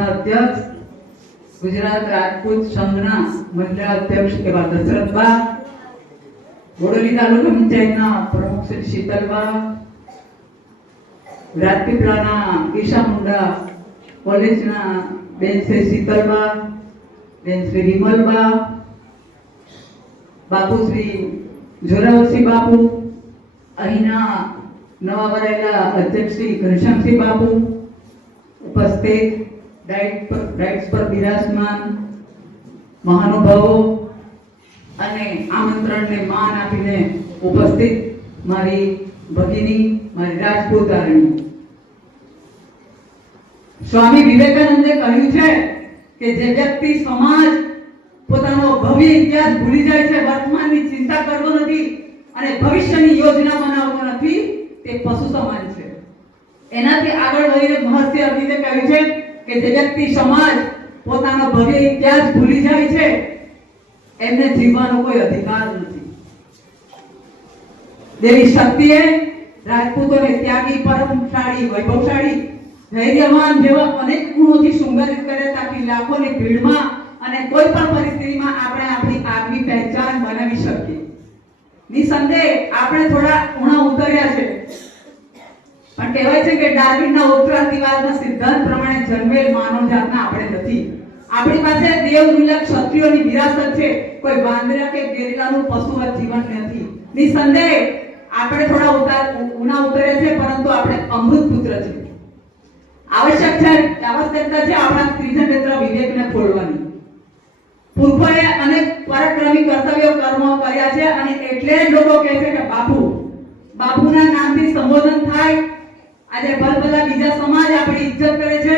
સભાના અધ્યક્ષ, ગુજરાત રાજપૂત સંઘના મહિલા અધ્યક્ષ એવા દશરથબા બોડેલી તાલુકા પંચાયતના પ્રમુખ શ્રી શીતલબા, રાજપીપળાના ઈશા મુંડા, કોલેજના બેન શ્રી શીતલબા, બેન શ્રી વિમલબા, બાપુ શ્રી જોરાવરસિંહ બાપુ, અહીંના નવા ભરાયેલા અધ્યક્ષ શ્રી ઘનશ્યામસિંહ બાપુ ઉપસ્થિત સ્વામી વિવેકાનંદે કહ્યું છે કે જે વ્યક્તિ સમાજ પોતાનો ભવ્ય ઇતિહાસ ભૂલી જાય છે, વર્તમાનની ચિંતા કરવો નથી અને ભવિષ્યની યોજના બનાવતો નથી, તે પશુ સમાન છે. એનાથી આગળ વધીને મહર્ષિ અરવિંદે કહ્યું છે કે જે વ્યક્તિ સમાજ પોતાનો ભવ્ય ઇતિહાસ ભૂલી જાય છે, એમને જીવવાનો કોઈ અધિકાર નથી. દેવી શક્તિએ રાજપૂતોને ત્યાગી, પરમશાળી, વૈભવશાળી, ધૈર્યવાન જેવા અનેક ગુણોથી શૃંગારિત કર્યા તાકી લાખોની ભીડમાં અને કોઈ પણ પરિસ્થિતિમાં આપણે આપણી આગવી પહેચાન બનાવી શકીએ. નિસંદેહ આપણે થોડા ઉણા ઉતર્યા છે. પણ કહેવાય છે કે ડાર્વિનના ઉત્ક્રાંતિવાદના સિદ્ધાંત પ્રમાણે જન્મેલ માનવજાતના આપણે નથી. આપણી પાસે દેવ મૂલક ક્ષત્રિયોની વિરાસત છે. કોઈ વાંદરા કે ગેરિલાનું પશુવત જીવન નથી. નિસંદેહ, આપણે થોડા ઉતાર ઉના ઉતરે છે, પરંતુ આપણે અમૃત પુત્ર છે. આવશ્યક છે, આવશ્યકતા છે આપણા ત્રીજા નેત્ર વિવેકને ખોલવાની પૂર્વએ અનેક પરાક્રમી કર્તવ્યો કર્મો કર્યા છે અને એટલે જ લોકો કહે છે કે બાપુ, બાપુના નામથી સંબોધન થાય આજે ભલભલા બીજા સમાજ આપણી ઇજ્જત કરે છે.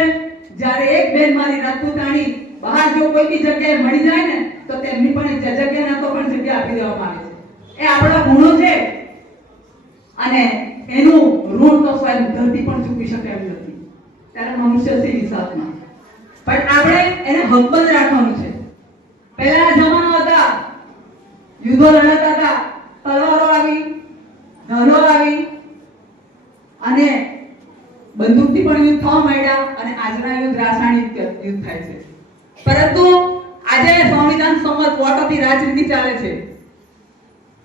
જ્યારે એક બેન મારી રાજપૂતાણી બહાર જો કોઈ બી જગ્યાએ મળી જાય ને, તો તેમની પણ જગ્યા ના તો પણ જગ્યા આપી દેવામાં આવે છે. એ આપણા ગુણો છે. અને એનું ઋણ તો સ્વયં ધરતી પણ ચૂકી શકે એમ નથી. ત્યારે મનુષ્ય છે વિશ્વાસમાં પણ આપણે એને હકબંધ રાખવાનું છે. પહેલા જમાનો હતા. યુદ્ધો લડાતા હતા તલવારો આવી ધનો આવી અને બંદૂકથી પણ યુદ્ધ થવા માંડ્યા અને આજના યુદ્ધ રાસાયણિક યુદ્ધ થાય છે. પરંતુ આજે સંવિધાન સંમત વોટોથી રાજનીતિ ચાલે છે.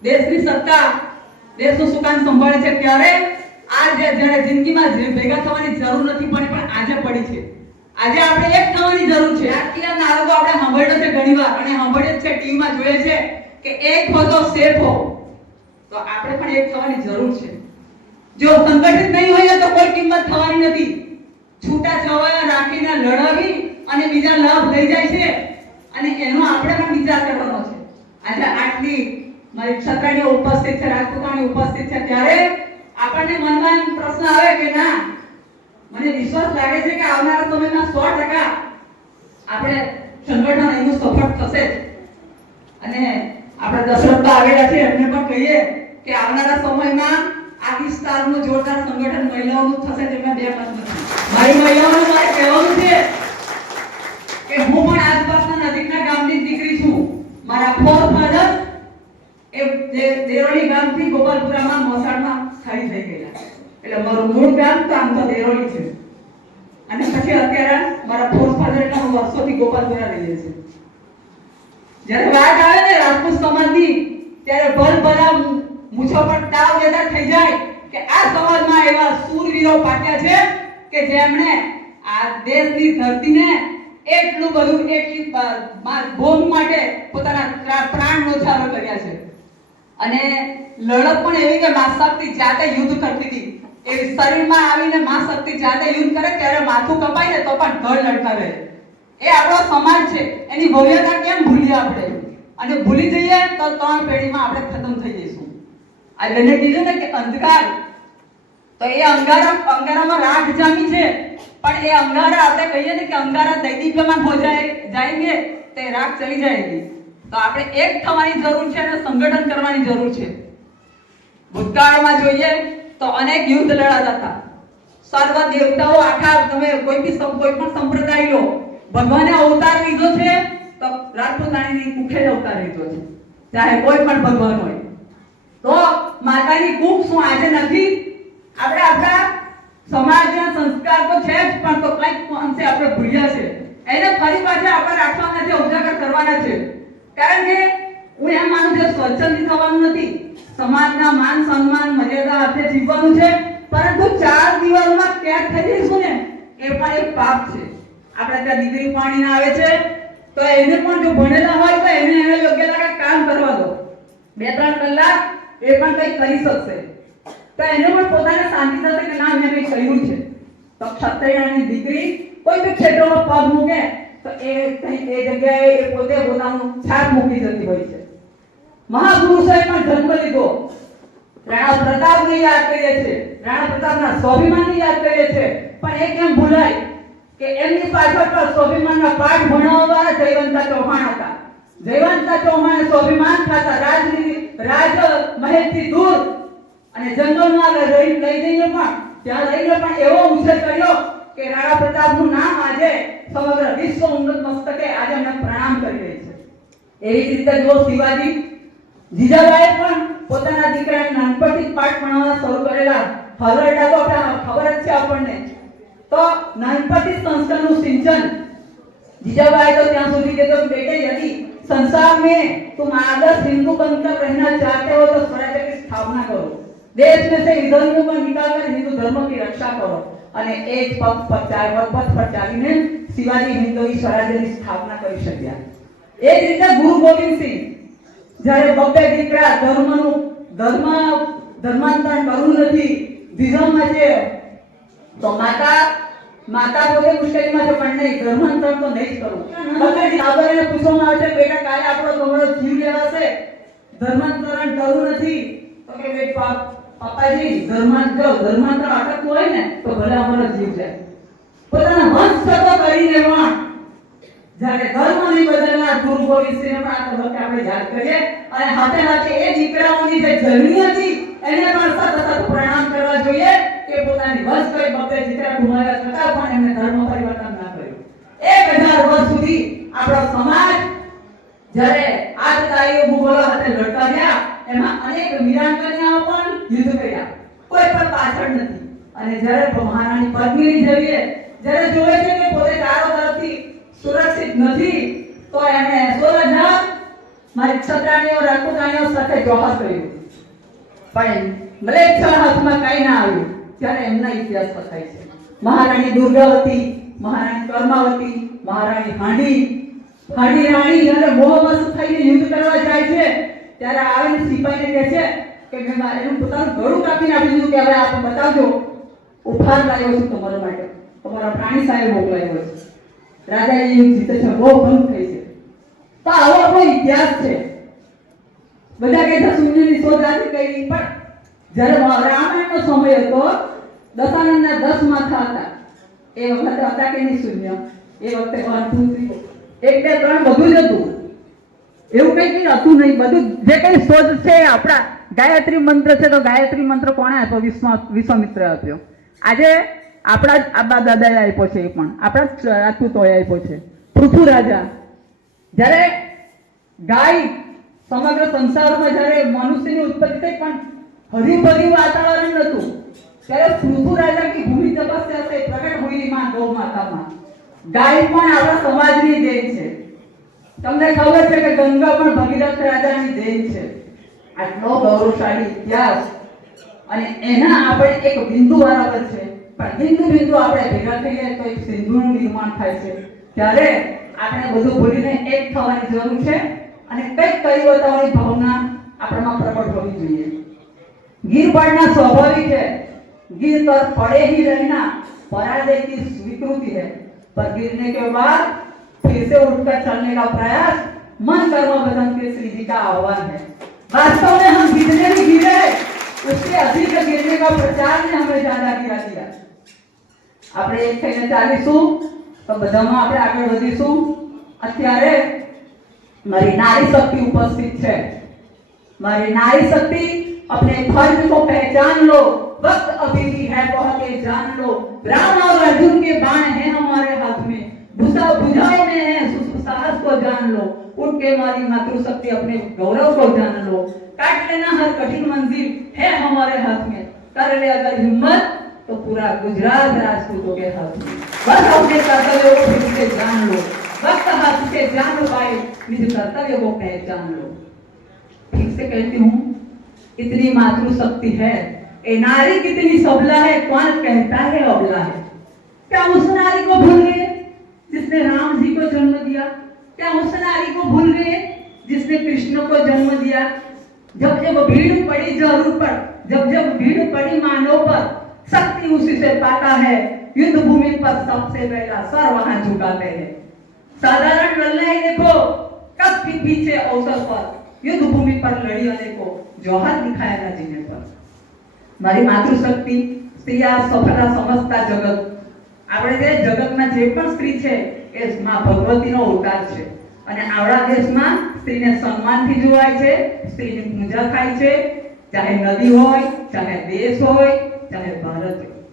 દેશની સત્તા દેશનું સુકાન સંભાળે છે ત્યારે આજે જ્યારે જિંદગીમાં ભેગા થવાની જરૂર નથી પડી પણ આજે પડી છે. આજે આપણે એક થવાની જરૂર છે. રાજકીય નારોગો આપણે સાંભળ્યો છે ઘણીવાર અને સાંભળ્યો છે ટીવીમાં જોઈએ છે કે એક હો તો શેઠ હો. તો આપણે પણ એક થવાની જરૂર છે. જો સંગઠિત નહીં હોઈએ તો કોઈ કિંમત થવાની નથી. છૂટા છવાયા રાખીને લડાવી અને બીજા લાભ લઈ જાય છે. અને એનો આપણે પણ વિચાર કરવાનો છે. આજે આટલી મારી ક્ષત્રિય ઉપસ્થિત છે રાજપૂતાણી ઉપસ્થિત છે. ત્યારે આપણને મનમાં પ્રશ્ન આવે કે ના, મને વિશ્વાસ લાગે છે કે આવનારા સમયમાં સો ટકા આપણે સંગઠન એનું સફળ થશે જ. અને આપણે દશરથ આવેલા છે. એમને પણ કહીએ કે આવનારા સમયમાં આ વિસ્તારનું જોરદાર સંગઠન મહિલાઓનું થશે તેમાં બે મત નથી. મારી મહિલાઓને મારે કહેવાનું છે કે હું પણ આસપાસના નજીકના ગામની દીકરી છું. મારા ફોર ફાધર એ જે ગામથી ગોપાલપુરામાં મોસાળમાં સ્થાયી થઈ ગયેલા એટલે મારું મૂળ ગામ તો આમ તો દેરોલી છે. અને પછી અત્યારે મારા ફોર ફાધર એટલે હું વર્ષોથી ગોપાલપુરા રહીએ છે જ્યારે વાત આવે ને રાજપૂત સમાજની, ત્યારે ભલ ભલા મૂછો પર તાવ વેદા થઈ જાય. કે આ સમાજમાં એવા સૂરવીરો પાક્યા છે કે જેમણે આ દેશની ધરતીને એટલું બધું એટલી ભોગ માટે પોતાના પ્રાણ ન્યોછાવર કર્યા છે. અને લડત પણ એવી કે મા શક્તિ જાતે યુદ્ધ કરતી હતી. એ શરીરમાં આવીને મા શક્તિ જાતે યુદ્ધ કરે, ત્યારે માથું કપાય ને તો પણ ઘર લડતા એ આપણો સમાજ છે. એની ભવ્યતા કેમ ભૂલીએ આપણે? અને ભૂલી જઈએ તો ત્રણ પેઢીમાં આપણે ખતમ થઈ જઈશું. આ જેને કીધું ને કે અંધકાર તો એ અંગારા અંગારામાં રાખ જામી છે. પણ એ અંગારા આપણે કહીએ ને કે અંગારા દૈદીપ્યમાન હો જાય જાયેંગે, તે રાખ ચલી જાયગી તો આપણે એક થવાની જરૂર છે અને સંગઠન કરવાની જરૂર છે. ભૂતકાળમાં જોઈએ તો અનેક યુદ્ધ લડાતા હતા. સર્વ દેવતાઓ આખા તમે કોઈ બી કોઈ પણ સંપ્રદાય લો, ભગવાને અવતાર લીધો છે, તો રાજપૂતાણીની કુખે જ અવતાર લીધો છે. ચાહે કોઈ પણ ભગવાન હોય. તો માતાની કુખ શું આજે નથી? આપણે આખા સમાજના સંસ્કાર તો છે જ, પણ તો કંઈક અંશે આપણે ભૂલ્યા છે. એને ફરી પાછા આપણે રાખવાના છે, ઉજાગર કરવાના છે. કારણ કે હું એમ માનું છું, સ્વચ્છંદી થવાનું નથી. સમાજના માન સન્માન, મર્યાદા હાથે જીવવાનું છે. પરંતુ ચાર દિવાલમાં કેદ થઈ જઈશું ને, એ પણ એક પાપ છે. આપણે ત્યાં દીકરી પાણીના આવે છે, તો એને પણ જો ભણેલા હોય, તો એને એને યોગ્ય લાગે કામ કરવા દો. બે ત્રણ કલાક એ પણ કંઈક કરી શકશે. તો એને પણ પોતાને શાંતિ થશે કે ના, મેં કંઈક કહ્યું છે. તો ક્ષત્રિયાની દીકરી કોઈ બી ક્ષેત્રમાં પગ મૂકે, તો એ કંઈ એ જગ્યાએ એ પોતે પોતાનું છાપ મૂકી જતી હોય છે. મહાપુરુષોએ પણ જન્મ લીધો. રાણા પ્રતાપને યાદ કરીએ છે રાણા પ્રતાપના સ્વાભિમાનને યાદ કરીએ છે પણ એ કેમ ભૂલાય? કે એમની પાછળ પણ સ્વાભિમાનના પાઠ ભણાવવા જયવંતા ચૌહાણ હતા. જયવંતા ચૌહાણ સ્વાભિમાન ખાતા રાજનીતિ રાજ મહેલથી દૂર અને જંગલમાં લઈ લઈ જઈને પણ ત્યાં લઈને પણ એવો ઉછેર કર્યો કે રાણા પ્રતાપનું નામ આજે સમગ્ર વિશ્વ ઉન્નત મસ્તકે આજે અમને પ્રણામ કરી રહી છે એવી જ રીતે જો શિવાજી જીજાબાઈએ પણ પોતાના દીકરાને નાનપણથી જ પાઠ ભણાવવા શરૂ કરેલા હલરડા તો આપણે ખબર જ છે આપણને તો નાનપણથી જ સંસ્કારનું સિંચન जीजाबाई तो ત્યાં સુધી કે तुम बेटे यदि संसार में तुम आदर्श हिंदू बनकर रहना चाहते हो तो स्वराज्य की स्थापना करो देश में से विधर्मियों को निकालकर हिंदू धर्म की रक्षा करो અને એ જ પગ પર ચાર પગ પર ચાલીને શિવાજી હિન્દવી સ્વરાજ્યની સ્થાપના કરી શક્યા એ જ રીતે ગુરુ ગોવિંદસિંહ જ્યારે બબ્બે દીકરા ધર્મનું ધર્મ ધર્માંતરણ કરવું નથી વિધર્મમાં છે તો માતા માતા પોતે મુશ્કેલીમાં છે પણ નહીં ધર્માંતર તો નહીં જ કરવું બબ્બે સાબરને પૂછવામાં આવે છે બેટા કાલે આપણો તમારો જીવ લેવાશે ધર્માંતરણ કરવું નથી તો કે બેટ પાપ પપ્પાજી ધર્માંતર ધર્માંતર અટકતું હોય ને, તો ભલે અમારો જીવ જાય પોતાના વંશ સતો કરીને પણ. જ્યારે ધર્મ નહીં બદલનાર ગુરુ ગોવિંદસિંહને પણ આ તબક્કે આપણે યાદ કરીએ. અને હાથે સાથે એ દીકરાઓની જે જર્ની હતી, એને પણ સતત પ્રણામ કરવા જોઈએ કે પોતાની વંશ કરી બબ્બે દીકરા ગુમાવ્યા છતાં પણ એમને ધર્મ પરિવર્તન ના કર્યું. એક હજાર વર્ષ સુધી આપણો સમાજ, જ્યારે આ તારીઓ મુગલો સાથે લડતા રહ્યા એમાં અનેક વીરાંગનાઓ પણ યુદ્ધ કર્યા. કોઈ પણ પાછળ નથી. અને જ્યારે મહારાણી પદ્મિની જઈએ જ્યારે જોવે છે કે પોતે ચારો તરફથી સુરક્ષિત નથી, તો એને સોલજા મારી છત્રાણીઓ રાજપૂતાણીઓ સાથે જોહર કર્યું. પણ મલેચ્છા હાથમાં કઈ ના આવ્યું, ત્યારે એમના ઇતિહાસ લખાય છે. મહારાણી દુર્ગાવતી, મહારાણી કર્માવતી, મહારાણી હાંડી હાંડી રાણી જ્યારે મોહવશ થઈને યુદ્ધ કરવા જાય છે, ત્યારે આવીને સિપાહીને કહે છે કે મેં મારે એનું પોતાનું ગળું કાપીને આપી દીધું કે હવે આપ બતાવજો. ઉપહાર લાવ્યો છું તમારા માટે. તમારા પ્રાણી સાહેબ મોકલાયો છે. એ જીતે છે, બહુ ભંગ થઈ છે. તો આવો આપણો ઇતિહાસ છે. બધા કહે છે, શૂન્યની શોધ આજે કરી. પણ જ્યારે રામાયણનો સમય હતો, દશાનંદના દસ માથા હતા. એ વખતે હતા કે નહીં શૂન્ય? એ વખતે વન ટુ થ્રી એક, બે, ત્રણ બધું જ હતું. એવું કંઈ હતું નહીં. બધું જે કંઈ શોધ છે આપણા ગાયત્રી મંત્ર છે તો ગાયત્રી મંત્ર કોણે આપ્યો? વિશ્વ વિશ્વામિત્રે આપ્યો. આજે આપણા જ આબા દાદાએ આપ્યો છે એ પણ. આપણા જ રાજપૂતોએ આપ્યો છે. પૃથુ રાજા જ્યારે ગાય સમગ્ર સંસારમાં જ્યારે મનુષ્યની ઉત્પત્તિ થઈ, પણ હરીભરી વાતાવરણ હતું ત્યારે પૃથુ રાજા કી ભૂમિ તપસ્યા છે પ્રગટ હુઈ માં ગૌ માતામાં. ગાય પણ આપણા સમાજની દેન છે. તમને ખબર છે કે ગંગા પણ ભગીરથ રાજાની દેન છે. આટલો ગૌરવશાળી ઇતિહાસ અને એના આપણે એક બિંદુ બરાબર છે પણ બિંદુ બિંદુ આપણે ભેગા થઈએ તો એક સિંધુનું નિર્માણ થાય છે ત્યારે આપણે બધું ભૂલીને એક થવાની જરૂર છે અને કંઈક કરી બતાવવાની ભાવના આપણામાં પ્રગટ હોવી જોઈએ गिर पड़ना स्वाभाविक है गिर कर पड़े ही रहना पराजय की स्वीकृति है पर गिरने के बाद फिर से उठकर चलने का प्रयास मन कर्म बदन के श्री जी का आह्वान है वास्तव में हम जितने भी गिरे उसके अधिक गिरने का प्रचार ने हमें ज्यादा गिरा दिया આપણે એક થઈને ચાલીશું તો બધામાં આપણે આગળ વધીશું અત્યારે મારી નારી શક્તિ ઉપસ્થિત છે मारी नारी शक्ति अपने फर्ज को पहचान लो वक्त अभी भी है बहुत ये जान लो राम और अर्जुन के बाण हैं हमारे हाथ में भुजा भुजाओं में है साहस को जान लो, उनके मारी मातृशक्ति अपने गौरव को जान लो। काट लेना हर कठिन मंजिल, है हमारे हाथ में। कर ले अगर हिम्मत तो पूरा गुजरात राजपूतों के हाथ में। बस अपने कर्तव्यों को फिर से जान लो। वक्त हाथ से जान लो भाई निज कर्तव्य को पहचान लो। ठीक से कहती हूँ, इतनी मातृशक्ति है। ए नारी कितनी सबला है, कौन कहता है अबला है? क्या उस नारी को भूल गए? जिसने राम जी को जन्म दिया, क्या उस नारी को भूल गए? जिसने कृष्ण को जन्म दिया। जब जब भीड़ पड़ी ज़रूर पर, जब जब भीड़ पड़ी मानव पर, शक्ति उसी से पाता है। युद्ध भूमि पर सबसे पहला सर वहाँ झुकाते हैं। साधारण लड़ना ही, देखो, कब के पीछे अवसर पर, युद्ध भूमि पर लड़ी अनेको। जौहर दिखाया ना जीने पर। हमारी मातृशक्ति सफला सफरा समझता जगत આપણે જે જગતમાં જે પણ સ્ત્રી છે, એ માં ભગવતીનો અવતાર છે. અને આવડા દેશમાં સ્ત્રીને સન્માનથી જોવાય છે, સ્ત્રીની પૂજા થાય છે, ચાહે નદી હોય, ચાહે દેશ હોય, ચાહે ભારત હોય.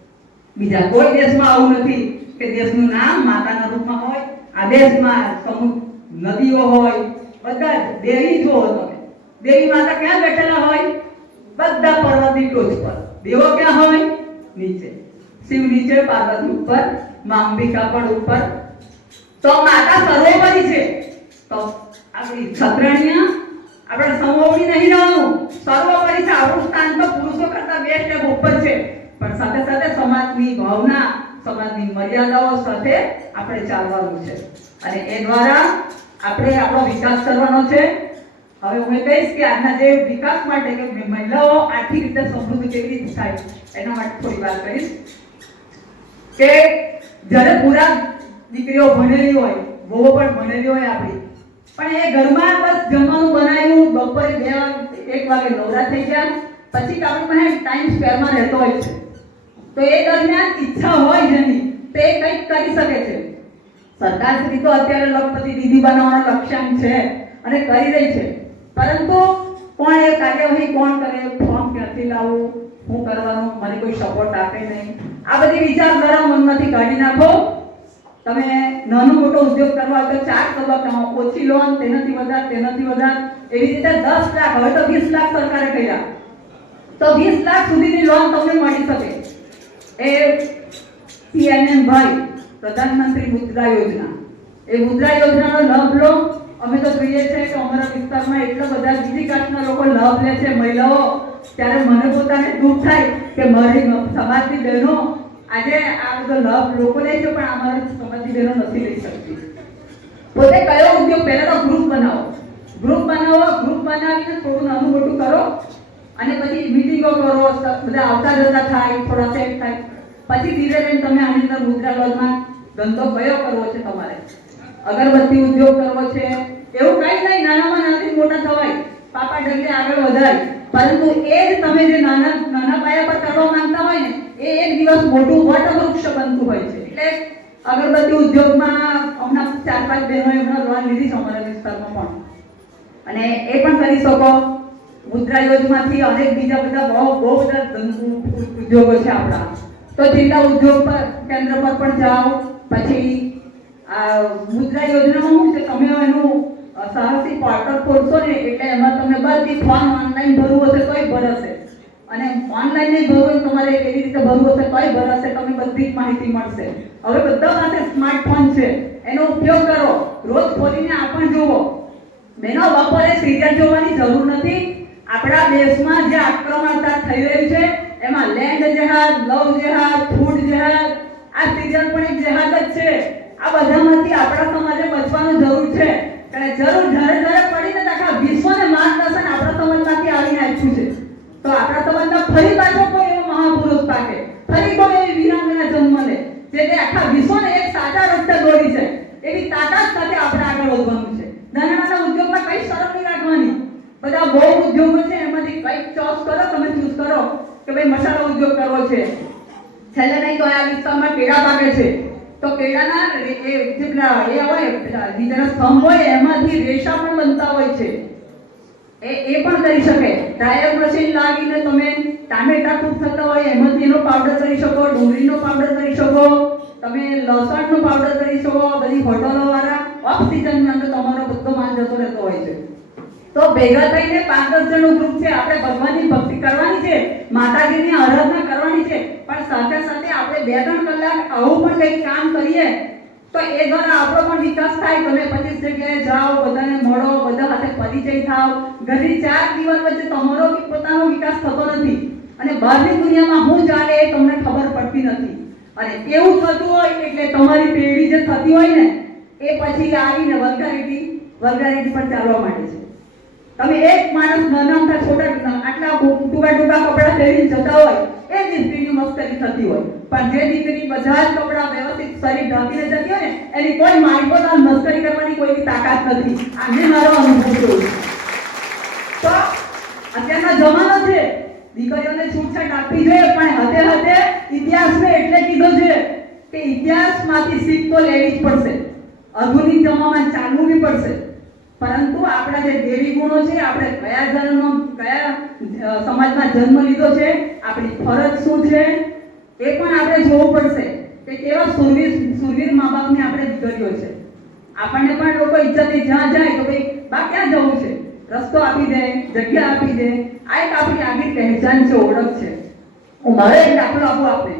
બીજા કોઈ દેશમાં આવું નથી કે દેશનું નામ માતાના રૂપમાં હોય, આ દેશમાં સમુદ્ર નદીઓ હોય, બધા દેવી જુઓ તમે. દેવી માતા ક્યાં બેઠેલા હોય? બધા પર્વતની ટોચ પર. દેવો ક્યાં હોય? નીચે. શિવ નીચે પાર્વતી ઉપરમાં અંબિકા પણ ઉપર. તો માતા સર્વોપરી છે. તો આપણી છત્રણીયા આપણે સમોવડી નહીં રહેવાનું. સર્વોપરી છે. આપણું સ્થાન તો પુરુષો કરતા બે સ્ટેપ ઉપર છે. પણ સાથે સાથે સમાજની ભાવના, સમાજની મર્યાદાઓ સાથે આપણે ચાલવાનું છે. અને એ દ્વારા આપણે આપણો વિકાસ કરવાનો છે. હવે હું કહીશ કે આજના જે વિકાસ માટે કે મહિલાઓ આર્થિક રીતે સમૃદ્ધ કેવી રીતે થાય, એના માટે થોડી વાત કરીશ. કે જ્યારે પૂરા દીકરીઓ ભણેલી હોય વહુ પણ ભણેલી હોય આપણી, પણ એ ઘરમાં બસ જમવાનું બનાવ્યું, બપોરે બે એક વાગે નવરા થઈ ગયા, પછી આપણી પાસે ટાઈમ સ્પેરમાં રહેતો હોય છે. તો એ દરમિયાન ઈચ્છા હોય જેની તે કંઈક કરી શકે છે. સરકાર શ્રી તો અત્યારે લખપતિ દીદી બનાવવાનો લક્ષ્યાંક છે અને કરી રહી છે. પરંતુ કોણ એ કાર્યવાહી કોણ કરે ફોર્મ ક્યાંથી લાવવું, શું કરવાનું મને કોઈ સપોર્ટ આપે નહીં. આ બધી વિચારધારા મનમાંથી કાઢી નાખો. તમે નાનો મોટો ઉદ્યોગ કરવા હોય તો ચાર તબક્કામાં ઓછી લોન, તેનાથી વધારે તેનાથી વધારે. એવી રીતે દસ લાખ, હવે તો વીસ લાખ સરકારે કર્યા. તો વીસ લાખ સુધીની લોન તમને મળી શકે. એ પીએનએમ ભાઈ, પ્રધાનમંત્રી મુદ્રા યોજના. એ મુદ્રા યોજનાનો લાભ લો. અમે તો જોઈએ છે કે અમારા વિસ્તારમાં એટલા બધા બીજી કાસ્ટના લોકો લાભ લે છે, મહિલાઓ. ત્યારે મને પોતાને દુઃખ થાય કે મારી સમાજની બહેનો આજે આ બધો લાભ લોકો લે છે, પણ અમારા સમાજની બહેનો નથી લઈ શકતી. પોતે કયો ઉદ્યોગ પહેલાનો ગ્રુપ બનાવો. ગ્રુપ બનાવો ગ્રુપ બનાવીને થોડું નાનું મોટું કરો અને પછી મિટિંગો કરો બધા આવતા જતા થાય, થોડા સેટ થાય. પછી ધીરે ધીરે તમે આની અંદર મુદ્રા લોનમાં ધંધો કયો કરવો છે તમારે? અગરબત્તી ઉદ્યોગ કરવો છે. એવું કઈ નહીં, નાનામાં નાનાથી મોટા થવાય. પાપા ડગલે આગળ વધાય પરંતુ એ જ તમે જે નાના નાના પાયા પર કરવા માંગતા હોય ને, એ એક દિવસ મોટું વટવૃક્ષ બનતું હોય છે. એટલે અગરબત્તી ઉદ્યોગમાં હમણાં ચાર પાંચ બહેનોએ હમણાં લોન લીધી છે અમારા વિસ્તારમાં પણ. અને એ પણ કરી શકો. મુદ્રા યોજનાથી અનેક બીજા બધા બહુ બહુ બધા ઉદ્યોગો છે આપણા. તો જિલ્લા ઉદ્યોગ પર, કેન્દ્ર પર પણ જાઓ. પછી આ મુદ્રા યોજનામાં શું તમે એનું સાહસી પાર્ટનર ખોલશો ને એટલે એમાં તમને બધી ફોર્મ ઓનલાઈન ભરવું હશે તોય ભરાશે અને ઓનલાઈન નહીં ભરવું તમારે કેવી રીતે ભરવું હશે તોય ભરાશે તમને બધી જ માહિતી મળશે. હવે બધા પાસે સ્માર્ટફોન છે, એનો ઉપયોગ કરો. રોજ ખોલીને આ પણ જુઓ. બેનો બપોરે સિરિયલ જોવાની જરૂર નથી. આપણા દેશમાં જે આક્રમણતા થઈ રહ્યું છે, એમાં લેન્ડ જહાજ લવ જહાજ ફૂડ જહાજ આ સિરિયલ પણ એક જહાજ જ છે. આ બધામાંથી આપણા સમાજે બચવાનું જરૂર છે. અને જરૂર ઘરે ઘરે પડીને આખા વિશ્વને માર્ગદર્શન આપણા સમાજમાંથી આવીને આપ્યું છે. તો આપણા સમાજમાં ફરી પાછો કોઈ એવો મહાપુરુષ પાકે ફરી કોઈ એવી વીરાંગના જન્મ લે, જે તે આખા વિશ્વને એક સાચા રસ્તે દોરી છે. એવી તાકાત સાથે આપણે આગળ વધવાનું છે. નાના નાના ઉદ્યોગમાં કઈ શરમ નહીં રાખવાની. બધા બહુ ઉદ્યોગો છે, એમાંથી કઈ ચોસ કરો, તમે ચૂઝ કરો કે ભાઈ મસાલા ઉદ્યોગ કરવો છે. છેલ્લે નહીં તો આ વિસ્તારમાં કેળા પાકે છે. તો કેળાના એ પેલા એ હોય બીજાના સ્તંભ હોય, એમાંથી રેશા પણ બનતા હોય છે. એ એ પણ કરી શકે. ટાયર મશીન લાગીને તમે ટામેટા ખૂબ થતા હોય, એમાંથી એનો પાવડર કરી શકો, ડુંગળીનો પાવડર કરી શકો, તમે લસણનો પાવડર કરી શકો, બધી હોટલો વાળા ઓફ સિઝનમાં અંદર તમારો બધો માલ જતો રહેતો હોય છે. તો ભેગા થઈને પાંચ દસ જણનું ગ્રુપ છે. આપણે ભગવાનની ભક્તિ કરવાની છે, માતાજીની આરાધના કરવાની છે. પણ સાથે સાથે આપણે બે ત્રણ કલાક આવું પણ કંઈક કામ કરીએ, તો એ દ્વારા આપણો પણ વિકાસ થાય. તમે પચીસ જગ્યાએ જાઓ, બધાને મળો, બધા સાથે પરિચય થાવ. ઘરની ચાર દિવસ વચ્ચે તમારો પોતાનો વિકાસ થતો નથી. અને બહારની દુનિયામાં હું ચાલે એ તમને ખબર પડતી નથી. અને એવું થતું હોય એટલે તમારી પેઢી જે થતી હોય ને, એ પછી આવીને વલગારીટી વલગારીટી પર ચાલવા માંડે છે. તમે એક માણસ નાના છોટા આટલા ટૂંકા ટૂંકા કપડાં પહેરીને જતા હોય, એ દીકરીની મસ્કરી થતી હોય. પણ જે દીકરી બધા જ કપડાં વ્યવસ્થિત શરીર ઢાંકીને જતી હોય ને, એની કોઈ માલિકો મસ્કરી કરવાની કોઈની તાકાત નથી. આજે મારો અનુભવ તો અત્યારના જમાનો છે. દીકરીઓને છૂટછાટ આપવી જોઈએ, પણ હતે હતે ઇતિહાસને એટલે કીધો છે કે ઇતિહાસમાંથી શીખ તો લેવી જ પડશે. આધુનિક જમાનામાં ચાલવું બી પડશે. પરંતુ આપણા જે દેવી ગુણો છે, આપણે કયા જન્મ કયા સમાજમાં જન્મ લીધો છે, આપણી ફરજ શું છે, એ પણ આપણે જોવું પડશે કે કેવા સુરવીર સુરવીર મા બાપને આપણે કર્યો છે. આપણને પણ લોકો ઇજ્જતથી જ્યાં જાય તો ભાઈ, બા, ક્યાં જવું છે? રસ્તો આપી દે, જગ્યા આપી દે. આ એક આપણી આગળ પહેચાન છે, ઓળખ છે. હું મારે એક દાખલો આપું આપણે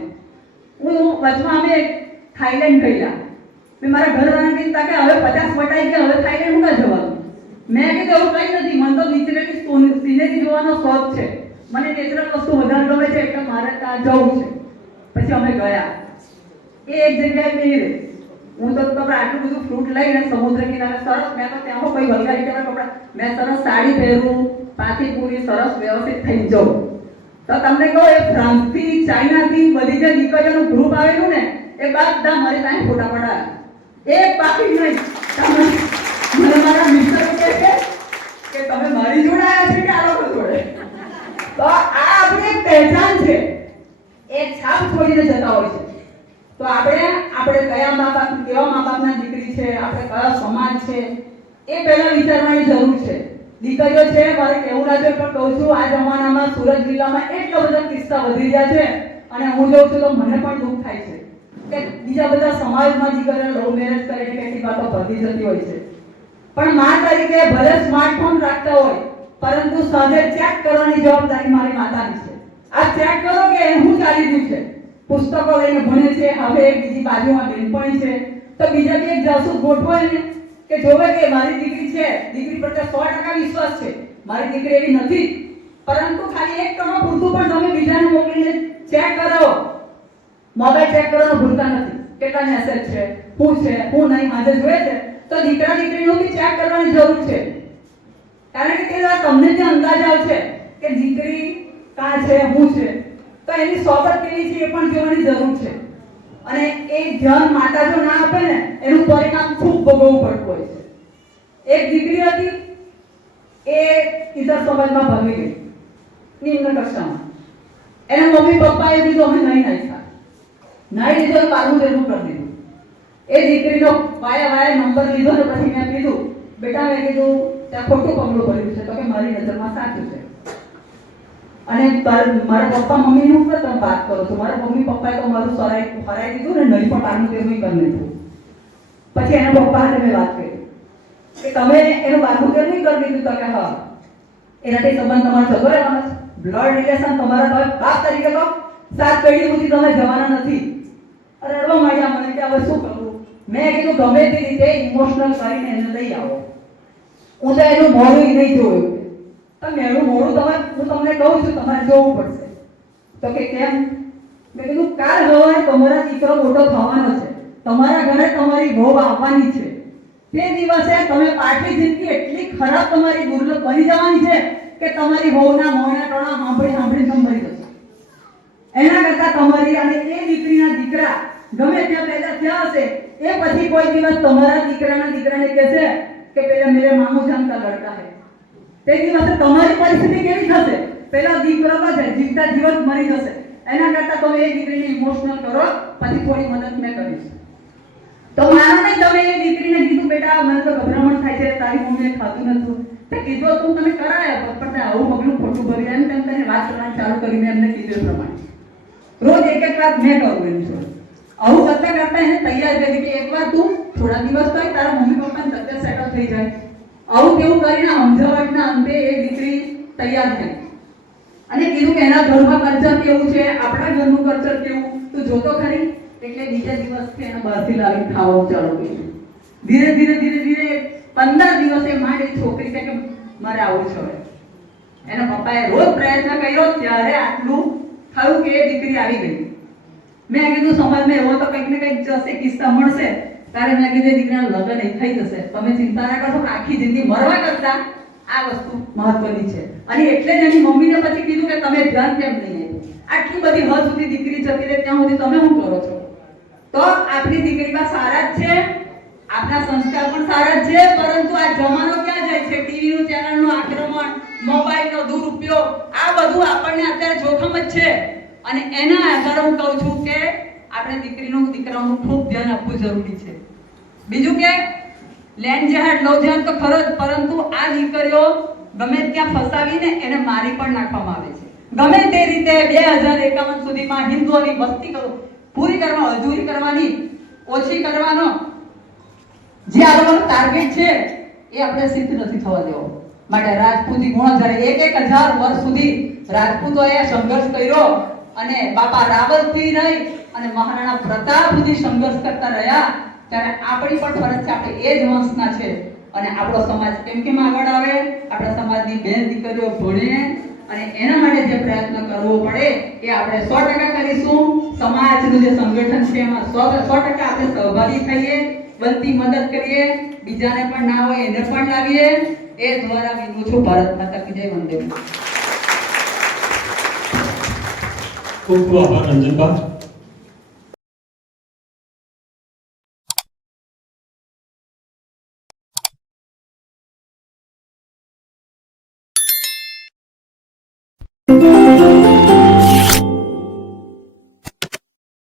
હું વચમાં અમે થાઈલેન્ડ ગયેલા. મેં મારા ઘરવાળાને કીધું કે હવે પચાસ વટાઈ ગયા હવે થાઈલેન્ડ હું જવાનું? મેં કીધું, એવું કંઈ નથી, મને તો નેચરલી સિનેરી જોવાનો શોખ છે. મને નેચરલ વસ્તુ વધારે ગમે છે, એટલે મારે ત્યાં જવું છે. પછી અમે ગયા. એ એક જગ્યાએ બેહી હું તો તમારે આટલું બધું ફ્રૂટ લઈને સમુદ્ર કિનારે સરસ, મેં તો ત્યાં કોઈ વલગાડી કેવા કપડા, મેં સરસ સાડી પહેરું પાથી પૂરી, સરસ વ્યવસ્થિત થઈ જાઉં. તો તમને કહું, એ ફ્રાન્સથી, ચાઇનાથી બધી જે દીકરીઓનું ગ્રુપ આવેલું ને, એ બધા મારી પાસે ફોટા પડાયા. એક બાકી નહીં. તમે મને મારા મિત્ર કહે છે કે તમે મારી જોડે આવ્યા છે કે આ લોકો જોડે? તો આ આપણી પહેચાન છે. એક છાપ છોડીને જતા હોય છે. તો આપણે આપણે કયા મા બાપ, કેવા મા બાપના દીકરી છે? આપણે કયા સમાજ છે? એ પહેલા વિચારવાની જરૂર છે. દીકરીઓ છે, મારે કેવું લાગે? પણ કહું છું, આ જમાનામાં સુરત જિલ્લામાં એટલા બધા કિસ્સા વધી રહ્યા છે અને હું જોઉં છું તો મને પણ દુઃખ થાય છે. કે બીજા બધા સમાજમાં દીકરીઓ લવ મેરેજ એટલે કેટલી વાતો ભરતી જતી હોય છે. પણ માં તરીકે ભલે સ્માર્ટફોન રાખતા હોય, પરંતુ સાંજે ચેક કરવાની જવાબદારી મારી માતાની છે. આ ચેક કરો કે હું ચાલી રહ્યું છે? પુસ્તકો લઈને ભણે છે, હવે બીજી બાજુમાં બેનપણી છે. તો બીજા બી એક જાસૂસ ગોઠવો ને કે જોવે કે મારી દીકરી છે, દીકરી પ્રત્યે સો ટકા વિશ્વાસ છે. મારી દીકરી એવી નથી. પરંતુ ખાલી એક કરવા પૂરતું પણ તમે બીજાને મોકલીને ચેક કરાવો મોબાઈલ ચેક કરવાનું ભૂલતા નથી. કેટલા મેસેજ છે? શું છે? હું નહીં? આજે જોઈએ છે? તો દીકરા દીકરીનું બી ચેક કરવાની જરૂર છે. કારણ કે તે તમને જે અંદાજ આવશે કે દીકરી કાં છે શું છે, તો એની સોબત કેવી છે એ પણ જોવાની જરૂર છે. અને એ ધ્યાન માતા જો ના આપે ને, એનું પરિણામ ખૂબ ભોગવવું પડતું હોય છે. એક દીકરી હતી, એ ઈતર સમાજમાં ભગી ગઈ. નિમ્ન કક્ષામાં એના મમ્મી પપ્પાએ બીજો અમે નહીં નાખ્યા. નાઈ લીધો પાલું તેનું કરી દીધું. એ દીકરીનો વાયા વાયા નંબર લીધો ને પછી મેં કીધું, બેટા, મેં કીધું, ત્યાં ખોટું પગલું ભર્યું છે, તો કે મારી નજરમાં સાચું છે. અને મારા પપ્પા મમ્મી નું પણ તમે વાત કરો છો. મારા મમ્મી પપ્પાએ તો મારું સરાઈ ફરાઈ દીધું ને નહીં પણ પારનું તેનું કરી દીધું પછી એના પપ્પા હાથે મેં વાત કરી. કે તમે એનું બાંધું કેમ નહીં કરી દીધું. તો કે હા. એનાથી સંબંધ તમારો જતો રહેવાનો બ્લડ રિલેશન તમારા તમે બાપ તરીકે તો સાત પેઢી સુધી તમે જવાના નથી. રડવા માંડ્યા મને કે હવે શું કરવું મેં કીધું, ગમે તે રીતે ઇમોશનલ કરીને એને લઈ આવો. હું તો એનું મોડું નહીં જોયું તમે એનું મોડું તમારે હું તમને કહું છું, તમારે જોવું પડશે. તો કે કેમ? મેં કીધું, કાલ હવે તમારા દીકરો મોટો થવાનો છે. તમારા ઘરે તમારી ભોગ આવવાની છે. તે દિવસે તમે પાછલી જિંદગી એટલી ખરાબ તમારી દુર્લભ બની જવાની છે કે તમારી વહુના મોના ટોણા સાંભળી સાંભળી સંભળી જશે. એના કરતા તમારી અને એ દીકરીના દીકરા ગમે ત્યાં પેદા થયા હશે, એ પછી કોઈ દિવસ તમારા દીકરાના દીકરાને કહેશે કે પેલા મેરે મામુ જાનતા લડતા હે. તે દિવસે તમારી પરિસ્થિતિ કેવી થશે? પેલા દીકરો છે જીવતા જીવન મરી જશે. એના કરતા તમે એ દીકરીને ઇમોશનલ કરો, પછી થોડી મદદ મેં કરીશ. તો માનો ને તમે એ દીકરીને કીધું, બેટા, મને તો ગભરામણ થાય છે, તારી મમ્મીએ ખાધું નતું. તે કીધું, તું તમે કરાયા, પણ તે આવું પગલું ખોટું ભરી એમ તેમ તને વાત કરવાની ચાલુ કરીને એમને કીધું પ્રમાણે. રોજ એક એક વાત મેં કરું એમ છું આવું કરતા કરતા એને તૈયાર કરી કે એકવાર તું થોડા દિવસ તો તારા મમ્મી પપ્પાને તબિયત સેટલ થઈ જાય. આવું તેવું કરીને સમજાવટના અંતે એ દીકરી તૈયાર થઈ. અને કીધું કે એના ઘરમાં કલ્ચર કેવું છે? આપણા ઘરનું કલ્ચર કેવું? તું જોતો ખરી? એટલે બીજા દિવસથી એને બહારથી લાવી ખાવા ચાલુ કર્યું. ધીરે ધીરે ધીરે ધીરે પંદર દિવસે માંડ એ છોકરી કે મારે આવું છે એના પપ્પાએ રોજ પ્રયત્ન કર્યો, ત્યારે આટલું થયું કે એ દીકરી આવી ગઈ. મેં કીધું, સમાજમાં એવો તો કંઈક ને કંઈક જશે, કિસ્સા મળશે. ત્યારે મેં કીધું દીકરાના લગ્ન એ થઈ જશે. તમે ચિંતા ના કરશો, આખી જિંદગી મરવા કરતા આ વસ્તુ મહત્વની છે. અને એટલે જ એની મમ્મીને પછી કીધું કે તમે ધ્યાન કેમ નહીં આટલી બધી હદ સુધી દીકરી જતી રહે, ત્યાં સુધી તમે શું કરો છો? તો આપણી દીકરીમાં સારા જ છે, આપણા સંસ્કાર પણ સારા છે, પરંતુ આ જમાનો ક્યાં જાય છે? ટીવી નું ચેનલનું આક્રમણ મોબાઈલ નો દુરુપયોગ, આ બધું આપણને અત્યારે જોખમ જ છે. અને એના આધારે હું કહું છું કે આપણે દીકરીનું દીકરાનું ખૂબ ધ્યાન આપવું જરૂરી છે. બીજું કે લેન્ડ જહાજ, લવ જહાજ તો ખરો જ, પરંતુ આ દીકરીઓ ગમે ત્યાં ફસાવીને એને મારી પણ નાખવામાં આવે છે. ગમે તે રીતે બે હજાર એકાવન સુધીમાં હિન્દુઓની વસ્તી કરો, પૂરી કરવા હજૂરી કરવાની, ઓછી કરવાનો, જે આ ટાર્ગેટ છે, એ આપણે સિદ્ધ નથી થવા દેવો. માટે રાજપૂતી ગુણ જ્યારે એક એક હજાર વર્ષ સુધી રાજપૂતોએ સંઘર્ષ કર્યો અને બાપા રાવલથી રહી અને મહારાણા પ્રતાપ સંઘર્ષ કરતા રહ્યા, ત્યારે આપણી પણ ફરજ છે, આપણે એ જ વંશના છે. અને આપણો સમાજ કેમ કેમ આગળ આવે? આપણા સમાજની બેન દીકરીઓ ભણે અને એના માટે જે પ્રયત્ન કરવો પડે, એ આપણે સો ટકા કરીશું. સમાજનું જે સંગઠન છે, એમાં સો સો ટકા આપણે સહભાગી થઈએ, બનતી મદદ કરીએ, બીજાને પણ ના હોય એને પણ લાવીએ. એ દ્વારા વિનું છું ભારત માતા કી જય વંદે માતરમ. ખૂબ ખૂબ આભાર રંજનબા